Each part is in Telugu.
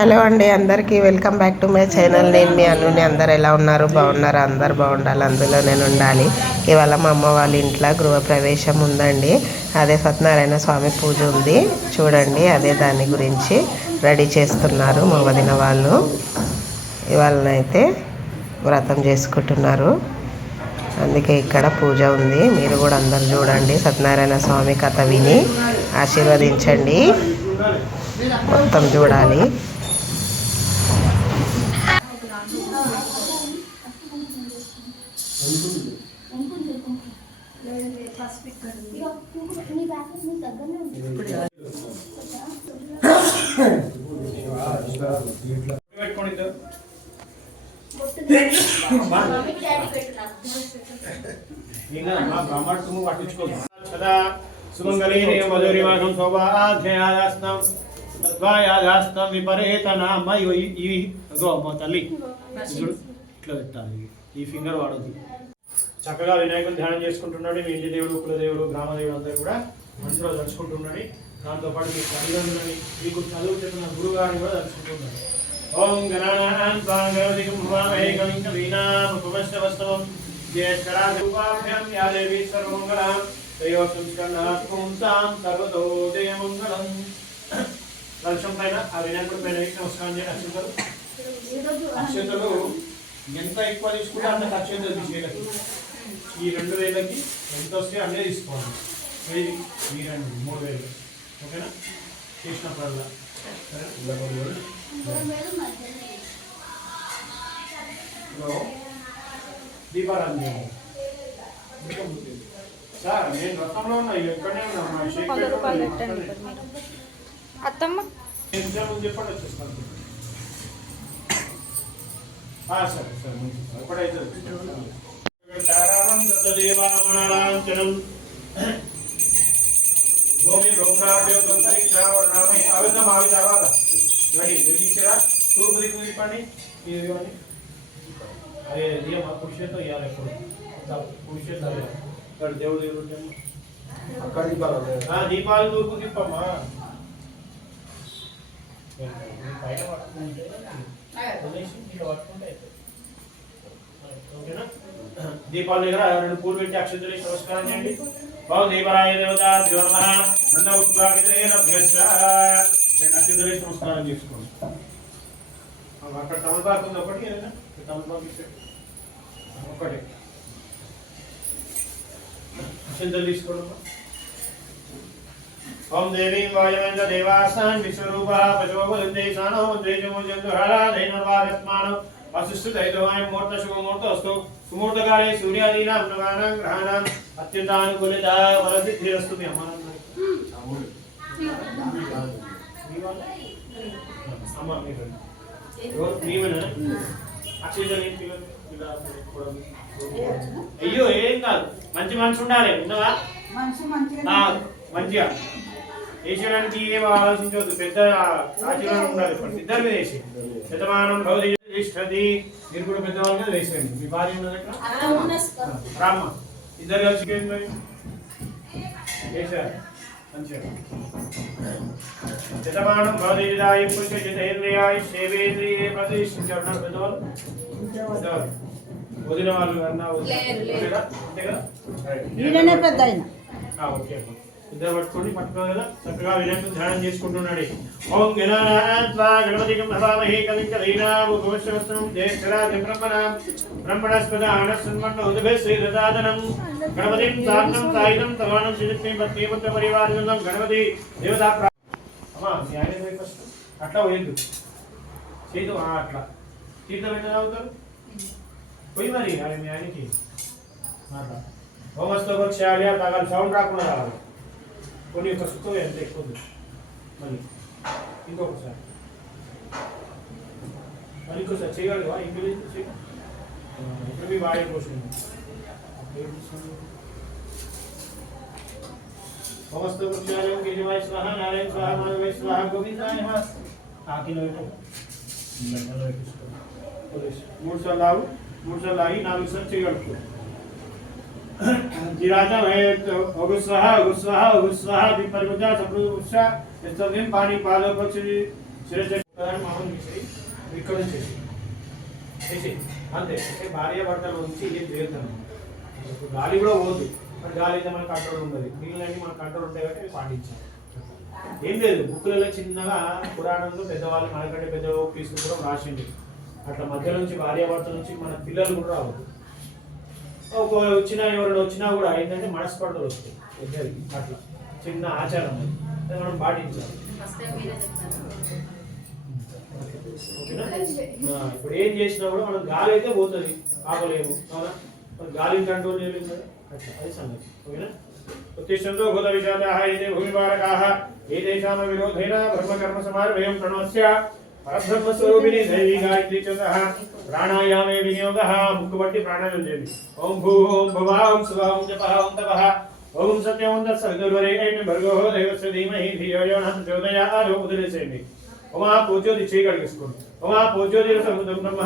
హలో అండి, అందరికీ welcome back to my channel. నేను మీ అనుని. అందరు ఎలా ఉన్నారు? బాగున్నారు? అందరు బాగుండాలి, అందులో నేను ఉండాలి. ఇవాళ మా అమ్మ వాళ్ళ ఇంట్లో గృహప్రవేశం ఉందండి. అదే సత్యనారాయణ స్వామి పూజ ఉంది చూడండి. అదే దాని గురించి రెడీ చేస్తున్నారు మా వదిన వాళ్ళు. ఇవాళనైతే వ్రతం చేసుకుంటున్నారు, అందుకే ఇక్కడ పూజ ఉంది. మీరు కూడా అందరు చూడండి, సత్యనారాయణ స్వామి కథ విని ఆశీర్వదించండి. మొత్తం చూడాలి. సుమంగళీమధురిమాసం శోభాధ్యాయాస్తం తద్వాయాదాస్తం విపరీతనామ. తల్లి ఇట్లా పెట్టాలి, ఈ ఫింగర్ వాడద్దు. చక్కగా వినాయకుని ధ్యానం చేసుకుంటున్నాడు. మీ ఇంటి దేవుడు, కులదేవుడు, గ్రామదేవుడు అందరూ కూడా మనసులో తలుచుకుంటున్నాడు. దాంతోపాటు మీ తల్లిదండ్రులని, మీకు చదువు చెప్పిన గురువు గారిని కూడా తలుచుకుంటున్నాడు. ఓం గణానాన్ స్వాగతికం భవామహే కవిం కవీనాముపమశ్రవస్తవం జ్యేష్ఠరాజరూపాభ్యాం యా దేవీ సర్వమంగళాం త్రయోదశం స్కంధాత్ పుంసాం సర్వతో జయమంగళం. కలశం పైన ఆ వినాయకుడి పైన నమస్కారం చేయండి. అక్షతలు ఎంత ఎక్కువ తీసుకుంటే అంత అక్షతలు తీసేయాలి. ఈ 2000కి ఎంత వస్తే అన్నీ తీసుకోవాలి. ఈ 3000 ఓకేనా? చేసినప్పుడల్లా దీపారాధన సార్. నేను రథంలో ఉన్నా, ఎక్కడనే ఉన్నా. అత్తమ్మ చెప్పండి, వచ్చేస్తాను. సరే సరే, ఒకటైతే భూమి ఆవిధం ఆవి తర్వాత ఇవన్నీ వెలిగించారా? తూర్పు దిక్కు తిప్పండి. ఇవన్నీ అదే దీప పురుషతో ఇవ్వాలి. ఎప్పుడు పురుషతో ఇక్కడ దేవుడు దేవుడు అక్కడ దీపాలు తూర్పు తిప్పమ్మా. పైన పట్టుకుంటే పట్టుకుంటే ఓకేనా? దీపాల దగ్గర 2 పూలు పెట్టి అక్షంతలు నమస్కారం చేయండి. ఓం దీపరాయ దేవత నంద ఉద్భాగితే అక్షంతలు నమస్కారం చేసుకోండి. అక్కడ తమలపాకు ఉంది ఒకటి, ఏదైనా తమలపాకు ఒకటి అక్షంతలు తీసుకోండి. ఓం దేవీ వాయువేంద్ర దేవాసాన్ విశ్వరూప పశుభుందేశానో ద్వేజముజంతుహారాధైనర్వాగస్మానం వశిష్ఠ దైతవాయం ముహూర్త శుభముహూర్త అస్తు. సుముహూర్తకాలే సూర్యాదీనాం నవానాం గ్రహాణాం అత్యంతానుకూలిత వరసిద్ధిరస్తు. మీ అమ్మ అయ్యో ఏం కాదు, మంచి మనసు ఉండాలి. ఉన్నవా? మంచిగా వేసేయడానికి ఏం ఆలోచించవద్దు. పెద్ద ఆశీర్వాదం ఉండాలి. ఇద్దరు మీద వేసి శతమానం భవతి. మీరు కూడా పెద్దవాళ్ళ మీద వేసేయండి. మీ భార్య రామ్మ ఇద్దరు కలిసి వేసారు మంచిగా. శతమానం భవతిదాయ పురుష జితేంద్రియాయ సేవేంద్రియే ప్రతిష్ఠించారు పెద్దవాళ్ళు. వదిన వాళ్ళు అన్నా అంతే కదా? ఓకే, ఇద్దరు పట్టుకోండి. పట్టుకోవాలి కదా? చక్కగా వినాయకుడు ధ్యానం చేసుకుంటున్నాడు. ఓం గణపతికం భవామహే కవిం కవీనాముపమశ్రవస్తవం జ్యేష్ఠరాజం బ్రహ్మణస్పద ఆనస్సన్మన్నోదభేశ్రీదాదనం గణపతిం సాధనం సాయుధం తవానం శ్రీలక్ష్మీ పత్నీపుత్ర పరివారం గణపతి దేవతా. అమ్మా మీ ఆయన ఫస్ట్ అట్లా పోయద్దు, చేయదు. అట్లా తీర్థం ఎట్లా తాగుతారు? పోయి మరి అది మీ ఆయనకి అట్లా హోమస్తో పక్షాలి తాగాలి. సౌండ్ రాకుండా తాగాలి. కొన్ని ఒక సుఖం ఎంత ఎక్కువ. మళ్ళీ ఇంకొకసారి చేయగలవా? ఇంగ్లీష్ ఇప్పుడు మీ వాడే పోషణ. హోమస్తో పక్షాలయం గిరివాయ స్వాహ నారాయణ స్వాహ మాధవాయ స్వాహ గోవిందాయ ఆకిలో 3 సార్లు ఆగు, 3 సార్లు ఆగి 4 సార్లు చేయగలుగుతావు. जिराजा अगुस्वाहा अगुस्वाहा अगुस्वाहा विपरिवजा सप्रुषा यस्तव्यं पानी पालो पक्षि शिरज మామూలు చేసి ఇక్కడ నుంచి చేసి అంతే. అంటే భార్య భర్తల నుంచి ఏం చేరుతాను. గాలి కూడా పోదు, మరి గాలి అయితే మన కంట్రోల్ ఉండదు. నీళ్ళన్నీ మన కంట్రోల్ ఉంటాయి కాబట్టి అవి పాటించాలి. ఏం లేదు, బుక్కులలో చిన్నగా పురాణంలో పెద్దవాళ్ళు మనకంటే పెద్ద పీసులు కూడా రాసింది. అట్లా మధ్య నుంచి భార్యాభర్త నుంచి మన పిల్లలు కూడా రావద్దు. ఒక వచ్చినా ఎవరైనా వచ్చినా కూడా ఏంటంటే మనస్పర్ధలు వస్తాయి ఇద్దరికి. అట్లా చిన్న ఆచారం అది మనం పాటించాలి. ఓకేనా? ఇప్పుడు ఏం చేసినా కూడా మనం గాలి అయితే పోతుంది, ఆపలేము. అవునా? మరి గాలిని కంట్రోల్ చేయలేము కదా, అట్లా అది సంగతి. ఓకేనా? ఉత్తిష్టంతో భూత విషాదాః ఏతే భూమిపాలకాః ఏతేషాం విరోధేన బ్రహ్మకర్మ సమారభేయం ప్రణవస్య పరబ్రహ్మస్వరూపిణి దైవీ గాయత్రీ చందః ప్రాణాయామే వినియోగః. ముక్కు బట్టి ప్రాణాయామం చేయండి. ఓం భూ ఓం భువః ఓం సువః ఓం జపః ఓం తపః ఓం సత్యం ఓం తత్సవితుర్వరేణ్యం భర్గో దేవస్య ధీమహి ధియో యో నః ప్రచోదయాత్. వదిలేసేయండి. ఓమా పూజ్యోతి చేయి కడిగేసుకోండి. ఓమా పూజ్యోతి సముద్రం బ్రహ్మ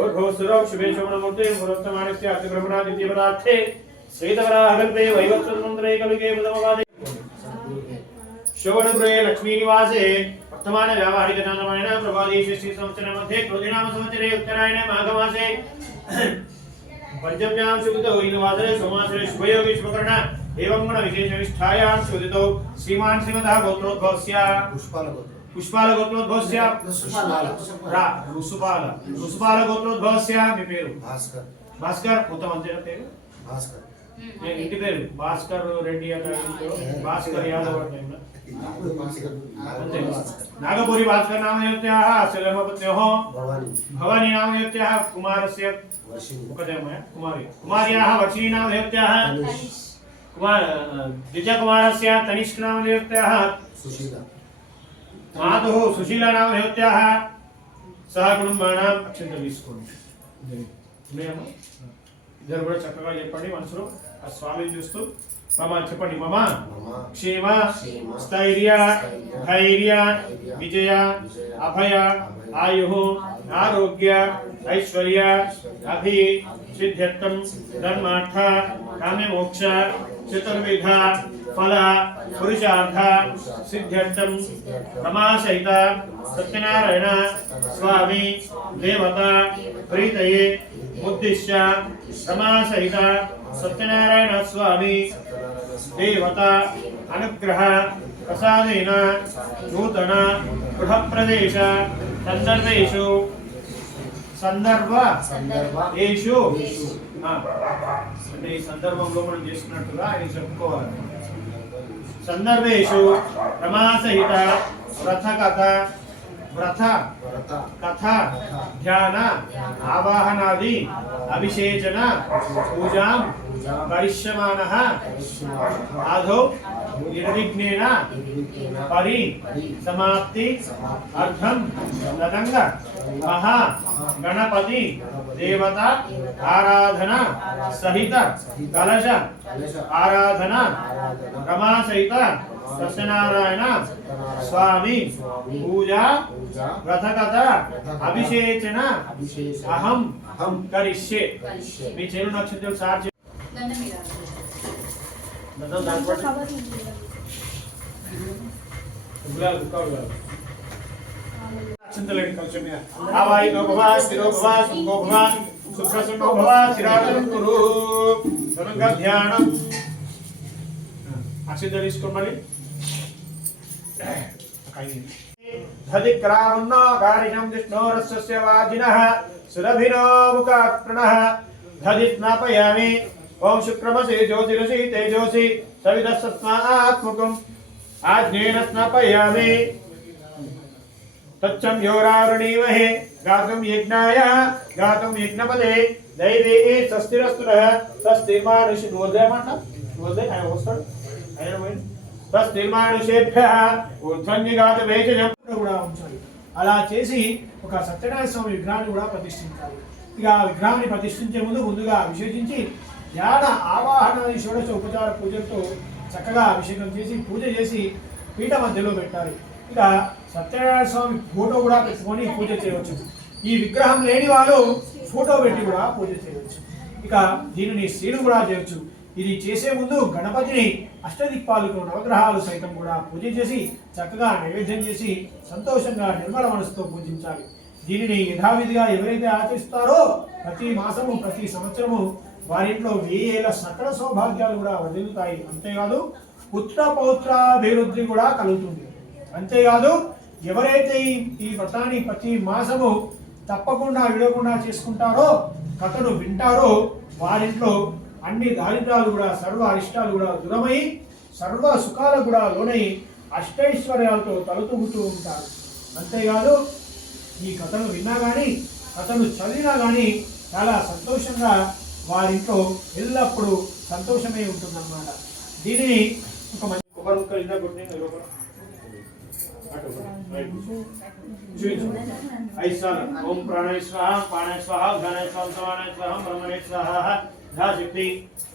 ఓర్భోస్తురో శుభే శోభనమూర్తి పురోత్తమానస్య అతి బ్రహ్మణాదిత్య పదార్థే శ్వేతవరాహకల్పే వైవత్సమంత్రే కలిగే ప్రథమవాదే శోభనగృహే లక్ష్మీనివాసే వర్తమాన వ్యావహారిక చాంద్రమాయణ ప్రభాదే षष्ठी సంవత్సర मध्ये క్రోధినామ సంవత్సరే ఉత్తరాయణ మాఘమాసే పంచమ్యాం శుభతో ఇనువాసరే సోమాసరే శుభయోగి శుభకరణ एवं गुण विशेष निष्ठायां शोधितो श्रीमान श्रीमतः गोत्रोद्भवस्य पुष्पाल गोत्रोद्भवस्य रुसुपाल गोत्रोद्भवस्य మీ పేరు భాస్కర్ మొత్తం అంతే పేరు భాస్కర్. నేను ఇంటి పేరు భాస్కర్ రెడ్డి అక్కడ భాస్కర్ యాదవ్ అంటే नागपुरी भास्कर नामदेवत्याः शैलमपत्योः भवानी नामदेवत्याः कुमारस्य कुमार्याः वर्षिणी नामदेवत्याः द्विजकुमारस्य तनिष्क नामदेवत्याः मातुः सुशीला नामदेवत्याः सह कुटुंबानां अक्षंतలు తీసుకోండి. ఇద్దరు కూడా చక్కగా చెప్పండి మనసులో ఆ స్వామిని చూస్తూ. మమ చెప్పండి. మమ క్షేమ స్థైర్య ధైర్య విజయ అభయ ఆయు ఆరోగ్య ఐశ్వర్య అభి సిద్ధ్యర్థం ధర్మార్థ కామ్యమోక్ష చతుర్విధ ఫల పురుషార్థ సిద్ధ్యర్థం రమాసహిత సత్యనారాయణ స్వామి దేవత ప్రీతయే ఉద్దిశ్య రమాసహిత సత్యనారాయణ స్వామి దేవత అనుగ్రహ ప్రసాదేన నూతన గృహ ప్రవేశ సందర్భేషు సందర్భేషు అంటే ఈ సందర్భంలో మనం చేసుకున్నట్టుగా ఆయన చెప్పుకోవాలి. సందర్భేషు రమాసహిత వ్రత కథ ధ్యాన ఆవాహనాది అభిషేచన పూజాం కరిష్యమానః ఆదౌ నిర్విఘ్నేన పరి సమాప్తి అర్థం తదంగ మహా గణపతి దేవత ఆరాధన సహిత కలశ ఆరాధన రమాసహిత సత్యనారాయణ స్వామి పూజ వ్రతకథ అభిషేచన అహం కరిష్యే. మీ చేరు నక్షత్రం సార్ అక్షంతలేండి కొంచెం. ఆవాయి భవ స్థిరో భవ సుఖో భవ సుఖసుఖో భవ చిరాటం కురు ధ్యానం. అక్షంతలు తీసుకోమని ధదిక్రామున్నో గారిషం విష్ణోరస్య వాజినః సురభినో ముఖాప్రణః ధది స్నాపయామి. ఓం శుక్రమసి జ్యోతిరసి తేజోసి సవితస్మాత్మకం ఆజ్ఞేన స్నాపయామి. తచ్చం యోరావృణీమహే గాతుం యజ్ఞాయ గాతుం యజ్ఞపదే దైవీ స్వస్తిరస్తునః స్వస్తిర్మానుషి నోదయమంట నోదయ ఆయన వస్తాడు ఆయన పోయి స్వస్తిర్మానుషేభ్యః ఊర్ధ్వన్యగాత వేజం కూడా ఉంచాలి. అలా చేసి ఒక సత్యనారాయణ స్వామి విగ్రహాన్ని కూడా ప్రతిష్ఠించాలి. ఇక ఆ విగ్రహాన్ని ప్రతిష్ఠించే ముందుగా అభిషేకించి ధ్యాన ఆవాహనాది షోడశ ఉపచార పూజలతో చక్కగా అభిషేకం చేసి పూజ చేసి పీఠ మధ్యలో పెట్టాలి. ఇక సత్యనారాయణ స్వామి ఫోటో కూడా పెట్టుకొని పూజ చేయవచ్చు. ఈ విగ్రహం లేని వాళ్ళు ఫోటో పెట్టి కూడా పూజ చేయవచ్చు. ఇక దీనిని శ్రీను కూడా చేయవచ్చు. ఇది చేసే ముందు గణపతిని అష్టదిక్పాలకు నవగ్రహాలు సైతం కూడా పూజ చేసి చక్కగా నైవేద్యం చేసి సంతోషంగా నిర్మల మనసుతో పూజించాలి. దీనిని యథావిధిగా ఎవరైతే ఆచరిస్తారో ప్రతి మాసము ప్రతి సంవత్సరము వారింట్లో 1000 ఏళ్ల సకల సౌభాగ్యాలు కూడా వర్ధిల్లుతాయి. అంతేకాదు పుత్ర పౌత్రాభివృద్ధి కూడా కలుగుతుంది. అంతేకాదు ఎవరైతే ఈ వ్రతాన్ని ప్రతి మాసము తప్పకుండా విడకుండా చేసుకుంటారో కథను వింటారో వారింట్లో అన్ని దారిద్రాలు కూడా సర్వ అరిష్టాలు కూడా దూరమై సర్వ సుఖాలు కూడా లోనై అష్టైశ్వర్యాలతో తలతూగుతూ ఉంటారు. అంతేకాదు ఈ కథను విన్నా కానీ కథను చదివినా కానీ చాలా సంతోషంగా వారింట్లో ఎల్లప్పుడూ సంతోషమే ఉంటుందన్నమాట. దీనిని ఒక మంచి కొబ్బరి ముక్కలు ఇందా కొట్టిన లోపల ఓం ప్రాణాయ స్వాహ పాణాయ స్వాహ ఉదానాయ స్వాహ సమానాయ స్వాహ బ్రహ్మణే స్వాహ ధాశక్తి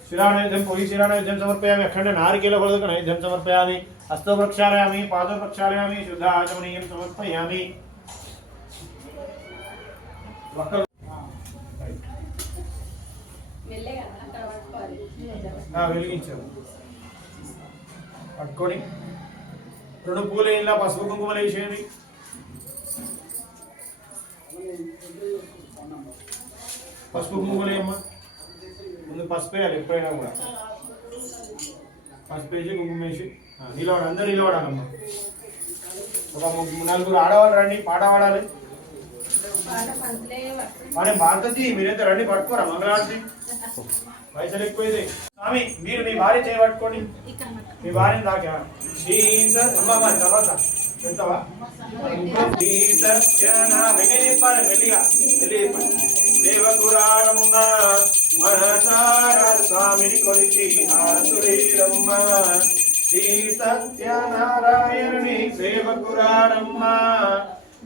శిరానైవేద్యం పోయి శిరానైవేద్యం సమర్పయామి అఖండ నారికేల ఫలదక నైవేద్యం సమర్పయామి హస్తో ప్రక్షాళయామి పాదో ప్రక్షాళయామి శుద్ధ ఆచమనీయం సమర్పయామి. వెలిగించారు పట్టుకొని 2 పూలు ఇలా పసుపు కుంకుమలు వేసేయండి. పసుపు కుంకుమలు ఏమ్మా ముందు పసుపు వేయాలి ఎప్పుడైనా కూడా పసుపు వేసి కుంకుమ వేసి నిలబడి అందరు నిలబడాలమ్మా. ఒక 3-4 ఆడవాళ్ళు రండి పాట పాడాలి. మరి భారతజీ మీరైతే రండి పట్టుకోరా మంగళారతి పైసలు ఎక్కువైతే. స్వామి మీరు మీ భార్య చేయబట్టుకోండి మీ భార్యను దాకా తర్వాత వెళ్తావా దేవపురారమ్మ మనసార స్వామిని కొలిచి ఆతురీరమ్మ శ్రీ సత్యనారాయణుని సేవకురారమ్మ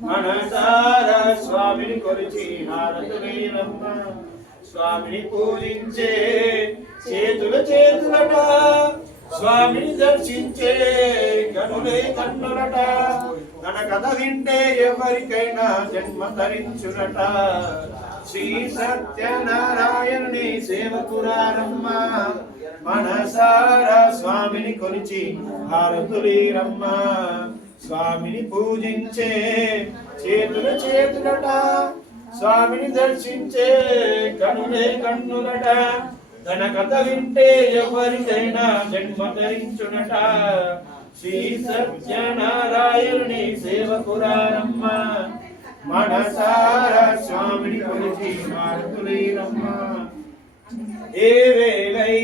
మనసార స్వామిని కొలిచి హారతులీరమ్మ. స్వామిని పూజించే చేతులట స్వామిని దర్శించే కనులే కన్నులట తన కథ వింటే ఎవరికైనా జన్మ ధరించునట. శ్రీ సత్యనారాయణుని సేవకురారమ్మ మనసారా స్వామిని కొలిచి హారతులీరమ్మ. స్వామిని పూజించే చేతులట స్వామిని దర్శించే కనులే కన్నులట తన కథ వింటే ఎవరికైనా జన్మ ధరించునట. శ్రీ సత్యనారాయణుని సేవకురారమ్మ మనసారా స్వామిని కొలిచి హారతులీరమ్మ. ఏ వేళై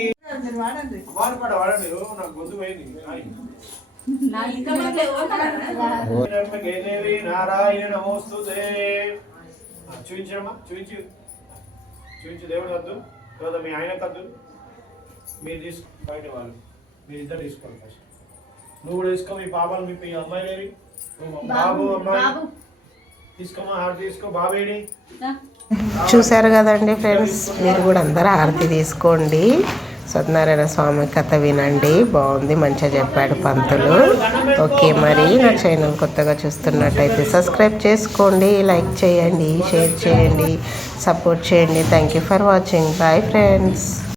వాడండి నాకు గొంతు పోయింది. నారాయణ నమోస్తుతే. చూపించమ్మా చూపించు దేవుడు వద్దు తర్వాత మీ ఆయన కద్దు మీరు తీసుకో బయట వాళ్ళు మీరిద్దరు తీసుకోండి. ఫస్ట్ నువ్వు కూడా తీసుకో మీ పాపాలు మీ అమ్మాయి లేవి బాబు అమ్మాయి తీసుకోమా హారతి తీసుకో. బాబేడి చూశారు కదండి ఫ్రెండ్స్, మీరు కూడా అందరూ హారతి తీసుకోండి. సత్యనారాయణ స్వామి కథ వినండి, బాగుంది, మంచిగా చెప్పాడు పంతులు. ఓకే, మరి నా ఛానల్ కొత్తగా చూస్తున్నట్టయితే సబ్స్క్రైబ్ చేసుకోండి, లైక్ చేయండి, షేర్ చేయండి, సపోర్ట్ చేయండి. Thank you for watching. Bye friends.